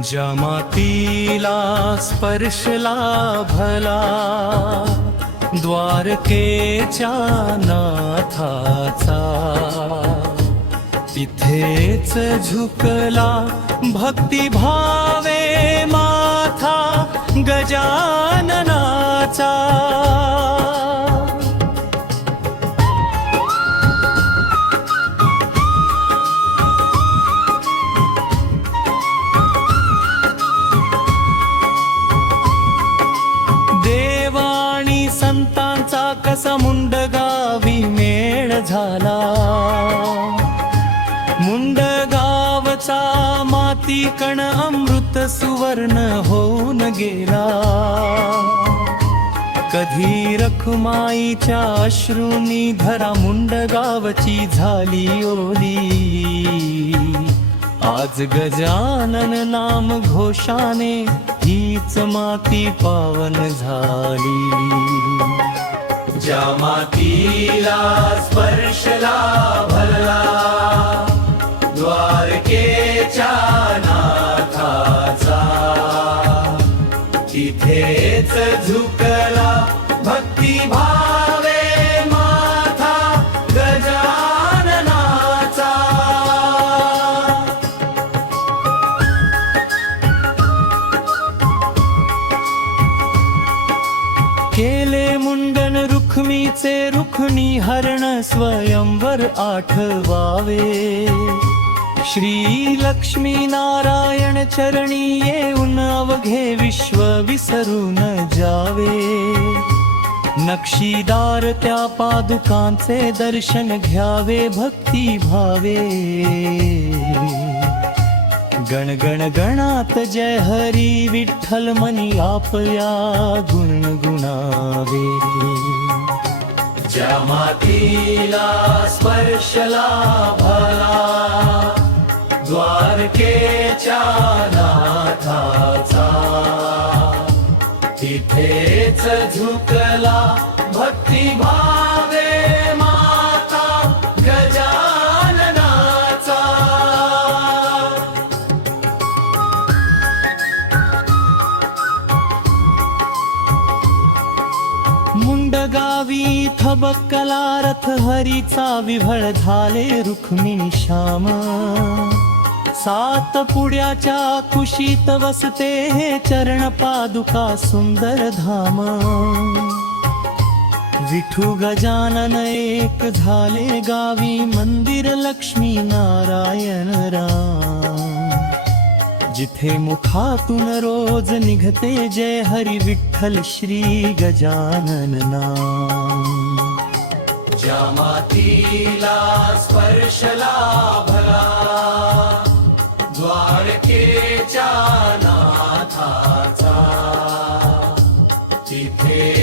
ज्या मातीला स्पर्शला भला द्वारकेच्या नाथाचा, तिथेच झुकला भक्तिभावे माथा गजाननाचा। देवाणी संतांचा कसा मुंडगावी मेळ झाला, मुंडगावचा माती कण अमृत सुवर्ण होऊन गेला। कधी रखमाईच्या अश्रूंनी धरा मुंडगावची झाली ओली, आज गजानन नाम घोषाने हीच माती पावन झाली। ज्या मातीला स्पर्शला भला द्वारकेच्या नाथाचा, तिथेच झुकला भक्तिभावे माथा गजाननाचा। केले मुंडन रुक्मीचे रुक्मिणी हरण स्वयंवर आठवावे, श्री लक्ष्मी नारायण चरणी येऊन अवघे विश्व विसरून जावे। नक्षीदार त्या पादुकांचे दर्शन घ्यावे भक्ती भावे, गण गण गणात जय हरी विठ्ठल मनी आपल्या गुणगुणावे। ज्या मातीला स्पर्शला भला द्वारकेच्या नाथाचा, तिथेच झुकला भक्तिभावे माता गजाननाचा। मुंडगावी थबकला रथ हरीचा विभळ झाले रुक्मिणी श्याम, सात पुड्याच्या कुशीत वसते हे चरण पादुका सुंदर धाम। विठू गजानन एक झाले गावी मंदिर लक्ष्मी नारायण राम, जिथे मुखातून रोज निघते जय हरी विठ्ठल श्री गजानन नाम। ज्या मातीला स्पर्शला भला द्वारकेच्या नाथाचा, तिथे